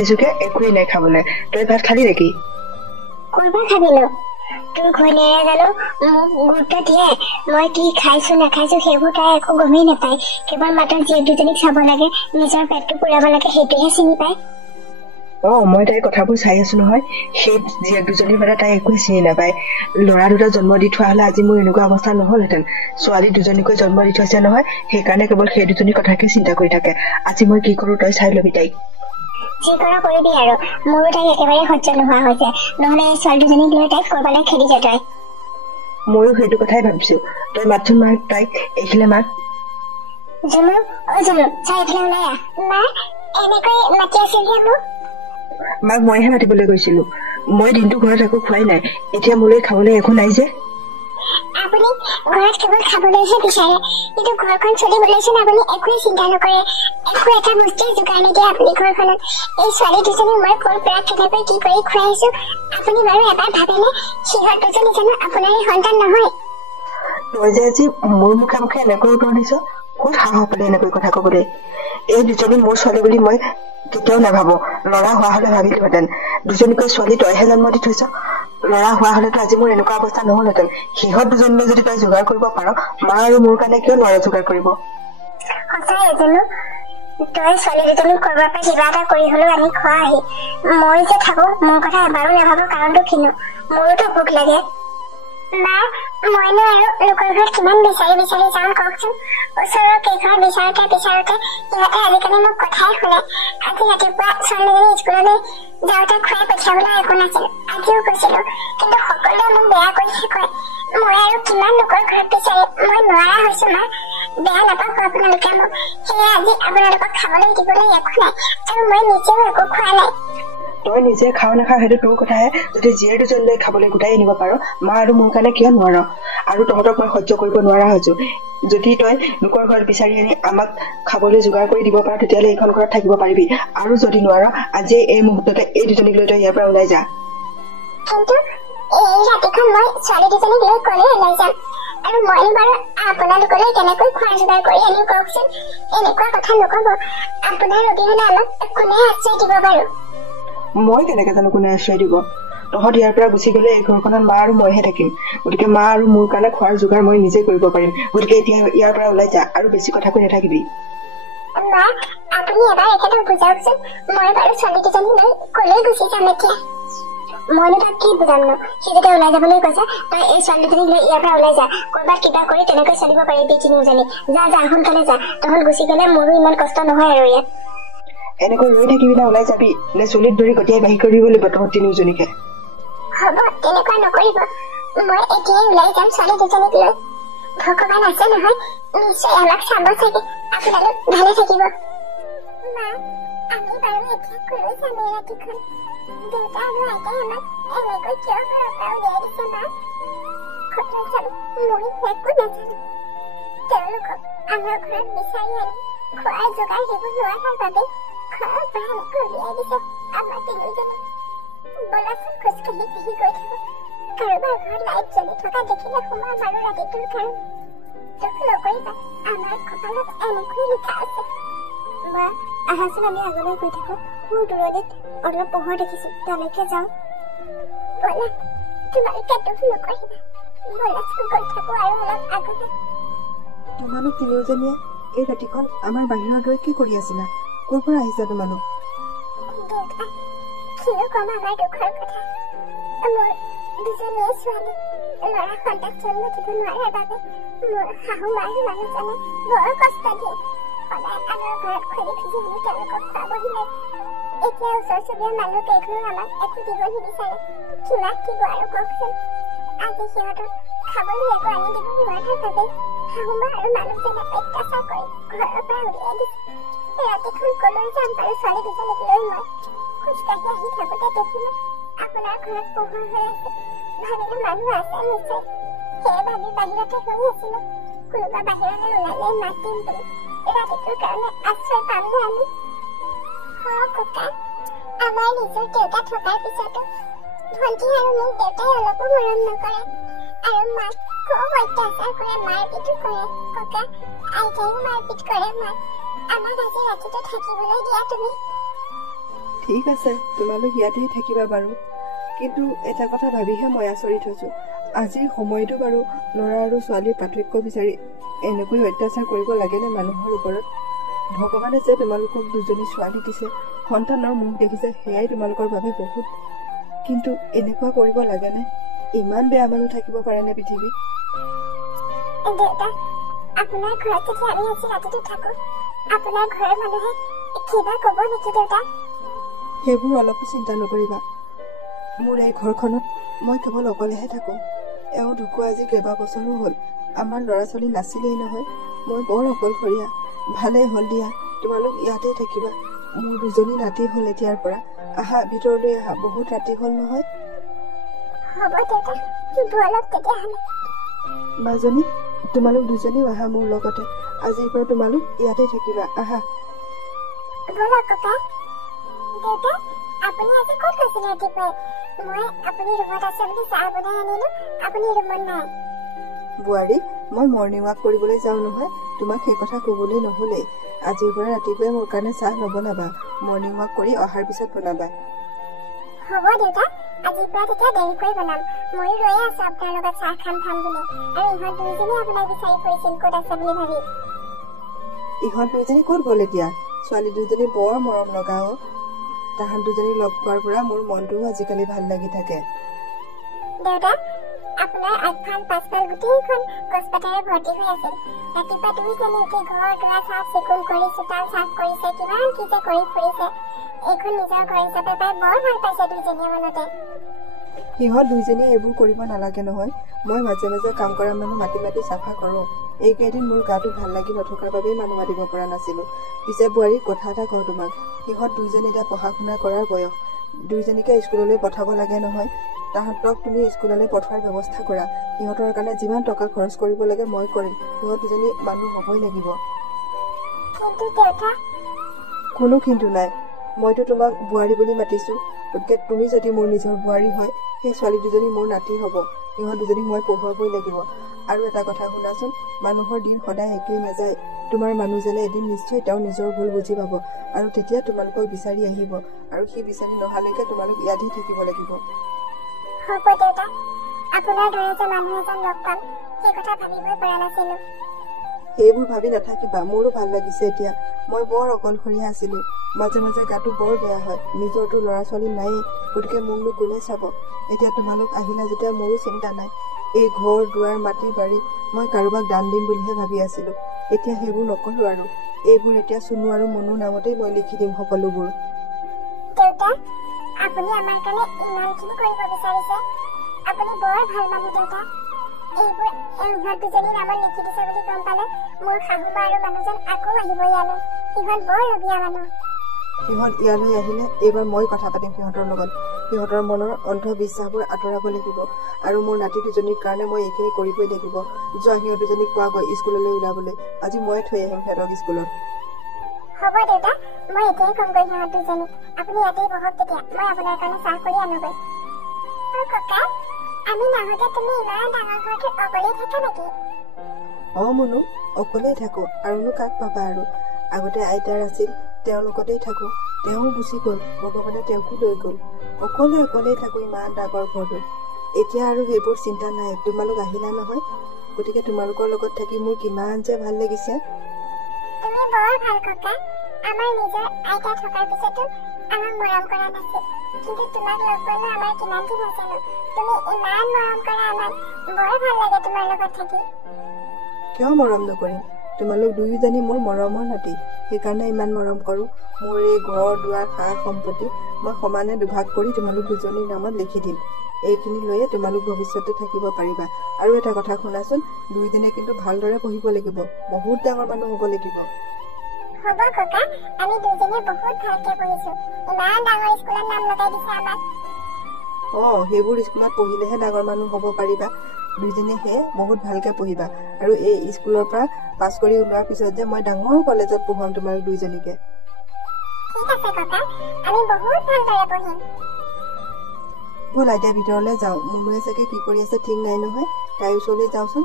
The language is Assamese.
এজুকে একোৱেই নাই খাবলৈ। তই ভাত খালি নেকি? কৰবাৰ খাবিলো তোৰ ঘৈণীয়ে জানো মোক গুৰুত্ব দিয়ে মই কি খাইছো নাখাইছো সেইবোৰ তাই একো গমেই নাপায়। কেৱল মাত্ৰ জীয়েক দুজনীক চাব লাগে, নিজৰ পেটটো পুৰাব লাগে, সেইটোহে চিনি পায়। মই তাইৰ কথাবোৰ চাই আছো নহয়। সেই জীয়েক দুজনীৰ মানে তাই একোৱে চিনি নাপায়। ল'ৰা দুটা জন্ম দি থোৱা হলে আজি মোৰ এনেকুৱা অৱস্থা নহলহেঁতেন। ছোৱালী দুজনীকৈ জন্ম দি থৈছে নহয়, সেইকাৰণে কেৱল সেই দুজনীৰ কথাকে চিন্তা কৰি থাকে। আজি মই কি কৰো তই চাই লবি তাইক। যি কৰ কৰিবি আৰু। মোৰো তাইক একেবাৰে সহ্য নোহোৱা হৈছে, নহলে এই ছোৱালী দুজনীক লৈ তাইক কৰবালৈ খেদি যায় তই। ময়ো সেইটো কথাই ভাবিছো। তই মাতচোন মাক, তাইক এইখিলে মাত। জুনু, জুনু চাই এইফালে ওলাই আহ। মা এনেকৈ মাতি আছিল যে মোক। মাক মইহে মাতিবলৈ গৈছিলো। মই দিনটো ঘৰত একো খোৱাই নাই, এতিয়া মোলৈ খাবলৈ একো নাই যে। আপুনি ঘৰত কেৱল খাবলৈহে বিচাৰে, কিন্তু ঘৰখন চলিবলৈচোন আপুনি একোৱে চিন্তা নকৰে, একো এটা বস্তুৱে যোগাৰ নিদিয়ে আপুনি ঘৰখনত। এই ছোৱালী দুজনী মই কৰ পৰা কেনেকৈ কি কৰি খুৱাইছো আপুনি বাৰু এবাৰ ভাবেনে? সিহঁত দুজনী জানো আপোনাৰে সন্তান নহয়? তই যে আজি মোৰ মুখে মুখে এনেকৈ উত্তৰ দিছ, ক'ত সাহস পালে এনেকৈ কথা কবলৈ? এই দুজনী মোৰ ছোৱালী বুলি মই কেতিয়াও নাভাবো। ল'ৰা হোৱা হলে ভাবিলোহেঁতেন। দুজনীকৈ ছোৱালী তইহে জন্ম দি থৈছ। ল'ৰা হোৱা হলেতো আজি মোৰ এনেকুৱা অৱস্থা নহলহেঁতেন। সিহঁত দুজনীলৈ যদি তই যোগাৰ কৰিব পাৰ, মা আৰু মোৰ কাৰণে কিয় নোৱাৰে যোগাৰ কৰিব? সঁচাই জানো তই ছোৱালী দুজনীক কৰবাৰ পৰা কিবা এটা কৰি হলেও আনি খোৱা আহি। মই যে থাকো মোৰ কথা এবাৰো নাভাবো, কাৰণটো কিনো মোৰোতো ভোক লাগে। মা মইনো আৰু লোকৰ ঘৰত কিমান বিচাৰি বিচাৰি যাম কওকচোন। ওচৰৰ কেইঘৰ বিচাৰোতে সিহঁতে আজিকালি মোক কথাই শুনে। আজি ৰাতিপুৱা ছোৱালীজনী স্কুললৈ যাওঁতে খুৱাই পঠিয়াবলৈ একো নাছিল, আজিও কৈছিলো, কিন্তু সকলোৱে মোক বেয়া কৰিহে কয়। মই আৰু কিমান লোকৰ ঘৰত বিচাৰি, মই নোৱাৰা হৈছো মা। বেয়া নাপাব আপোনালোকে মোক, সেয়ে আজি আপোনালোকক খাবলৈ দিবলৈ একো নাই, আৰু মই নিজেও একো খোৱা নাই। তই নিজে খাও নাখাও সেইটো তোৰ কথাহে। যদি জীয়েৰ দুজনীলৈ খাবলৈ গোটাই আনিব পাৰ, মা আৰু মোৰ কাৰণে কিয় নোৱাৰ? আৰু তহঁতক মই সহ্য কৰিব নোৱাৰা হৈছো। যদি তই লোকৰ ঘৰত বিচাৰি আনি আমাক খাবলৈ যোগাৰ কৰি দিব পাৰ, তেতিয়াহ'লে এইখন ঘৰত থাকিব পাৰিবি। আৰু যদি নোৱাৰ, আজি এই মুহূৰ্ততে এই দুজনীক লৈ তই ইয়াৰ পৰা ওলাই যা। কিন্তু এই ৰাতিখন মই ছোৱালী দুজনীক লৈ কলে ওলাই যাম, আৰু মই বাৰু আপোনালোকলৈ কেনেকৈ খোৱাৰ যোগাৰ কৰি আনিম কওকচোন? এনেকুৱা কথা নকব। আপোনাৰ অবিহনে আমাক কোনে আশ্ৰয় দিব বাৰু? মই কেনেকে জানো কোনে আশ্ৰয় দিব? তহঁত ইয়াৰ পৰা গুচি গলে এই ঘৰখনত মা আৰু মইহে থাকিম। গতিকে মা আৰু মোৰ কাৰণে খোৱাৰ যোগাৰ মই নিজে কৰিব পাৰিম। গতিকে এতিয়া ইয়াৰ পৰা ওলাই যা, আৰু বেছি কথা কৈ নাথাকিবি। মা আপুনি এবাৰ এখেতক বুজাওকচোন। মই বাৰু ছোৱালী দুজনী লৈ কলৈ গুচি যাম এতিয়া? মইনো তাক কি বুজাম ন? সি যেতিয়া ওলাই যাবলৈ কৈছে, তই এই ছোৱালী দুজনীক লৈ ইয়াৰ পৰা ওলাই যা। কৰবাত কিবা কৰি তেনেকৈ চলিব পাৰিবি তিনিওজনী। যা যা সোনকালে যা, তহঁত গুচি গলে মোৰো ইমান কষ্ট নহয় আৰু ইয়াত। এনেকৈ ৰৈ থাকিবি না ওলাই যাবি, নে চুলিত ধৰি গতিয়াই বাহিৰ কৰিব লাগিব তহঁত তিনিওজনীকে? হ'ব, তেনেকুৱা নকৰিব। মই এতিয়াই ওলাই যাম ছোৱালী দুজনীক লৈ। ভগৱান আছে নহয়, নিশ্চয় আমাক চাব চাগে। আপোনালোক ভালে থাকিব। মা আমি বাৰু এতিয়া কলৈ যাম এই ৰাতিখন? দেউতা আৰু আইতাই আমাক এনেকৈ কিয় ঘৰৰ পৰা উলিয়াই দিছে মা? কলৈ যাম মই একো নাজানো। তেওঁলোকক আমাৰ ঘৰত বিচাৰি আনি খোৱাৰ যোগাৰ দিব নোৱাৰাৰ বাবে ঘৰৰ পৰা এনেকৈ উলিয়াই দিছে আমাৰ তিনিওজনী। বলাচোন খোজকাঢ়ি কাঢ়ি গৈ থাকো। কাৰোবাৰ ঘৰত লাইট জ্বলি থকা দেখিলে সোমাম আৰু ৰাতিটোৰ কাৰণে। দুখ নকৰিবা, আমাৰ কপালত এনেকৈ লিখা আছে। মা আহাচোন, আমি আগলৈ গৈ থাকো। মোৰ দূৰণিত অলপ পোহৰ দেখিছো, তালৈকে যাওঁ। বলা, তোমালোকে দুখ নকৰিবা। বলাচোন গৈ থাকো আৰু অলপ আগলৈ। তোমালোক তিনিওজনীয়ে এই ৰাতিখন আমাৰ বাহিৰৰ দৰে কি কৰি আছিলা? ক'ৰ পৰা আহিছা তোমালোক? দেউতা, কিনো কম আমাৰ দুখৰ কথা। মোৰ দুজনীয়ে ছোৱালী, ল'ৰা সন্তান জন্ম দিব নোৱাৰাৰ বাবে মোৰ শাহু মাৰ মানুহজনে বৰ কষ্ট দিয়ে। সদায় আনৰ ঘৰত খুলি খুজি আনি তেওঁলোকক খুৱাবহি লাগে। এতিয়া ওচৰ চুবুৰীয়া মানুহ কেইঘৰো আমাক একো দিব নিবিচাৰে। কিমান দিব আৰু কওকচোন? আজি সিহঁতক খাবলৈ একো আনি দিব নোৱাৰাৰ বাবে শাহু মা আৰু মানুহজনে অত্যাচাৰ কৰি ঘৰৰ পৰা উলিয়াই দিছে। ৰাতিখন কলৈ যাম বাৰু ছোৱালী দুজনীক লৈ? মই খোজকাঢ়ি আহি থাকোতে দেখিলো আপোনাৰ ঘৰত পোহৰ হৈ আছে। ভাবিলো মানুহ আছে নিশ্চয়, সেয়ে ভাবি বাহিৰতে ৰৈ আছিলো। কোনোবা বাহিৰলৈ ওলালে মাতিম বুলি। ৰাতিটোৰ কাৰণে আশ্ৰয় পামনে আমি? ককা, আমাৰ নিজৰ দেউতা থকাৰ পিছতো ভণ্টি আৰু মোক দেউতাই অলপো মৰম নকৰে, আৰু মাক খুব অত্যাচাৰ কৰে, মাৰপিটো কৰে। ককা, আইতাইও মাৰপিট কৰে মাক। আমাক আজি ৰাতিটো থাকিবলৈ দিয়া তুমি। ঠিক আছে, তোমালোক ইয়াতেই থাকিবা বাৰু। কিন্তু এটা কথা ভাবিহে মই আচৰিত হৈছোঁ, আজিৰ সময়তো বাৰু ল'ৰা আৰু ছোৱালীৰ পাৰ্থক্য বিচাৰি এনেকৈ অত্যাচাৰ কৰিব লাগেনে মানুহৰ ওপৰত? ভগৱানে যে তোমালোকক দুজনী ছোৱালী দিছে, সন্তানৰ মুখ দেখিছে, সেয়াই তোমালোকৰ বাবে বহুত। কিন্তু এনেকুৱা কৰিব লাগেনে? ইমান বেয়া মানুহ থাকিব পাৰেনে পৃথিৱীত? আপোনাৰ ঘৰত যদি আমি আজি ৰাতিটো থাকো, আপোনাৰ ঘৰৰ মানুহে কিবা ক'ব নেকি দেউতা? সেইবোৰ অলপো চিন্তা নকৰিবা। মোৰ এই ঘৰখনত মই কেৱল অকলেহে থাকোঁ। এওঁ ঢুকুৱা আজি কেইবাবছৰো হ'ল। আমাৰ ল'ৰা ছোৱালী নাছিলেই নহয়। মই বৰ অকলশৰীয়া। ভালেই হ'ল দিয়া, তোমালোক ইয়াতেই থাকিবা। মোৰ দুজনী নাতি হ'ল এতিয়াৰ পৰা। আহা, ভিতৰলৈ আহা, বহুত ৰাতি হ'ল নহয়। হ'ব দেউতা, বলক তেতিয়াহ'লে। মাজনী, তোমালোক দুজনীও আহা মোৰ লগতে। আজিৰ পৰা তোমালোক ইয়াতেই থাকিবা, আহা। বলক ককা। দেউতা, আপুনি আজি ক'ত গৈছিলে ৰাতিপুৱাই? মই আপুনি ৰুমত আছে বুলি চাহ বনাই আনিলো, আপুনি ৰুমত নাই। বোৱাৰী, মই মৰ্ণিং ৱাক কৰিবলৈ যাওঁ নহয়, তোমাক সেই কথা ক'বলৈ নহ'লেই। আজিৰ পৰা ৰাতিপুৱাই মোৰ কাৰণে চাহ নবনাবা, মৰ্ণিং ৱাক কৰি অহাৰ পিছত বনাবা। হ'ব দেউতা, আজিৰ পৰা তেতিয়া দেৰিকৈ বনাম। ময়ো ৰৈ আছো আপোনাৰ লগত চাহ খাম বুলি, আৰু ইহঁত দুইজনী আপোনাক বিচাৰি ফুৰিছিল ক'ত আছে বুলি ভাবি। ইহঁত দুইজনী ক'ত গ'ল এতিয়া? ছোৱালী দুজনী বৰ মৰম লগা অ'। তাহাঁত দুজনী লগ পোৱাৰ পৰা মোৰ মনটোও আজিকালি ভাল লাগি থাকে। দেউতা, আপোনাৰ আগফাল পাছফাল গোটেইখন গছপাতেৰে ভৰ্তি হৈ আছিল। ৰাতিপুৱা দুইজনী উঠি ঘৰ দুৱাৰ চাফ চিকুণ কৰি চোতাল চাফ কৰিছে, কিমান কি যে কৰি ফুৰিছে। এইখন নিজৰ ঘৰ হিচাপে পাই বৰ ভাল পাইছে দুইজনীয়ে মনতে। সিহঁত দুইজনীয়ে এইবোৰ কৰিব নালাগে নহয়। মই মাজে মাজে কাম কৰা মানুহ মাতি মাতি চাফা কৰোঁ। এইকেইদিন মোৰ গাটো ভাল লাগি নথকাৰ বাবেই মানুহ মাতিব পৰা নাছিলোঁ। পিছে বোৱাৰী, কথা এটা কওঁ তোমাক। সিহঁত দুইজনী এতিয়া পঢ়া শুনা কৰাৰ বয়স। দুইজনীকে স্কুললৈ পঠাব লাগে নহয়। তাহাঁতক তুমি স্কুললৈ পঠোৱাৰ ব্যৱস্থা কৰা। সিহঁতৰ কাৰণে যিমান টকা খৰচ কৰিব লাগে মই কৰিম। সিহঁত দুজনী মানুহ হ'বই লাগিব। কিন্তু দেউতা, কোনো কিন্তু নাই। মইতো তোমাক বোৱাৰী বুলি মাতিছোঁ। গতিকে তুমি যদি মোৰ নিজৰ বোৱাৰী হয়, সেই ছোৱালী দুজনী মোৰ নাতি হ'ব। সিহঁত দুজনীক মই পঢ়ুৱাবই লাগিব। আৰু এটা কথা শুনাচোন, মানুহৰ দিন সদায় একেই নাযায়। তোমাৰ মানুহজনে এদিন নিশ্চয় তেওঁ নিজৰ ভুল বুজি পাব, আৰু তেতিয়া তোমালোকক বিচাৰি আহিব। আৰু সি বিচাৰি নহালৈকে তোমালোক ইয়াতেই থাকিব লাগিব। হ'ব দেউতা, আপোনাৰ দৰে যে মানুহ এজন লগ পাম সেই কথা ভাবিবই পৰা নাছিলোঁ। সেইবোৰ ভাবি নাথাকিবা, মোৰো ভাল লাগিছে এতিয়া। মই বৰ অকলশৰীয়া আছিলোঁ। মাজে মাজে গাটো বৰ বেয়া হয়। নিজৰতো ল'ৰা ছোৱালী নায়েই, গতিকে মোকনো কোনে চাব? এতিয়া তোমালোক আহিলা যেতিয়া মোৰো চিন্তা নাই। এই ঘৰ দুৱাৰ মাটি বাৰী মই কাৰোবাক দান দিম বুলিহে ভাবি আছিলোঁ। এতিয়া সেইবোৰ নকৰোঁ আৰু। এইবোৰ এতিয়া চুনু আৰু মনুৰ নামতেই মই লিখি দিম সকলোবোৰ। দেউতা, আপুনি আমাৰ কাৰণে ইমানখিনি কৰিব বিচাৰিছে। আপুনি বৰ ভাল মানুহ দেউতা। এইবোৰ ইহঁত দুজনী নামত লিখি দিছে বুলি গম পালে মোৰ শাহুমা আৰু মানুহজন আকৌ আহিব ইয়ালৈ। ইহঁত বৰ ৰবীয়া মানুহ। সিহঁত ইয়ালৈ আহিলে এইবাৰ মই কথা পাতিম সিহঁতৰ লগত। সিহঁতৰ মনৰ অন্ধবিশ্বাসবোৰ আঁতৰাব লাগিব। আৰু মোৰ নাতি দুজনীৰ কাৰণে মই এইখিনি কৰিবই লাগিব। যোৱা, সিহঁত দুজনীক কোৱাগৈ স্কুললৈ ওলাবলৈ। আজি মই থৈ আহিম সিহঁতক স্কুলত। হ'ব দেউতা, মই এতিয়াই কমগৈ সিহঁত দুজনীক। আপুনি ইয়াতেই বহক, তেতিয়া মই আপোনাৰ কাৰণে চাহ কৰি আনোগৈ। ককা, আমি নাহোঁতে তুমি ইমান ডাঙৰ ঘৰটোত অকলেই থাকা নেকি? মনু, অকলেই থাকোঁ, আৰুনো কাক পাবা আৰু। আগতে আইতাৰ আছিল, তেওঁৰ লগতেই থাকোঁ। তেওঁ গুচি গ'ল, ভগৱানে তেওঁকো লৈ গ'ল। অকলেই থাকোঁ ইমান ডাঙৰ ঘৰটোত। এতিয়া আৰু সেইবোৰ চিন্তা নাই। তোমালোক আহিলা নহয়, গতিকে তোমালোকৰ লগত থাকি মোৰ কিমান যে ভাল লাগিছে। তুমি বৰ ভাল ককা। আমাৰ নিজৰ আইতা থকাৰ পিছতো আমাক মৰম কৰা নাছিল, কিন্তু তোমাক লগ পালে আমাৰ কিমান দিন হৈছেনো। তুমি ইমান মৰম কৰা আমাক, বৰ ভাল লাগে তোমাৰ লগত থাকি। কিয় মৰম নকৰিম? তোমালোক দুয়োজনী মোৰ মৰমৰ নাতি, সেইকাৰণে ইমান মৰম কৰোঁ। মোৰ এই ঘৰ দুৱাৰ সা সম্পত্তি মই সমানে দুভাগ কৰি তোমালোক দুজনীৰ নামত লিখি দিম। এইখিনি লৈয়ে তোমালোক ভৱিষ্যতে থাকিব পাৰিবা। আৰু এটা কথা শুনাচোন, দুয়োজনে কিন্তু ভালদৰে পঢ়িব লাগিব, বহুত ডাঙৰ মানুহ হ'ব লাগিব। হ'ব ককা, আমি দুজনীয়ে বহুত ভালকে পঢ়িছো। ইমান ডাঙৰ স্কুলত নাম লগাই দিছে আমাক। সেইবোৰ স্কুলত পঢ়িলেহে ডাঙৰ মানুহ হ'ব পাৰিবা। দুইজনীয়ে সেয়ে বহুত ভালকে পঢ়িবা। আৰু এই স্কুলৰ পৰা পাছ কৰি ওলোৱাৰ পিছত যে মই ডাঙৰ কলেজত পঢ়াম তোমালোক দুইজনীকে। ঠিক আছে ককা, আমি বহুত ভালদৰে পঢ়িম। ব'লা এতিয়া ভিতৰলৈ যাওঁ। মুনুৱে চাগে কি কৰি আছে ঠিক নাই নহয়। তাইৰ ওচৰলৈ যাওঁচোন।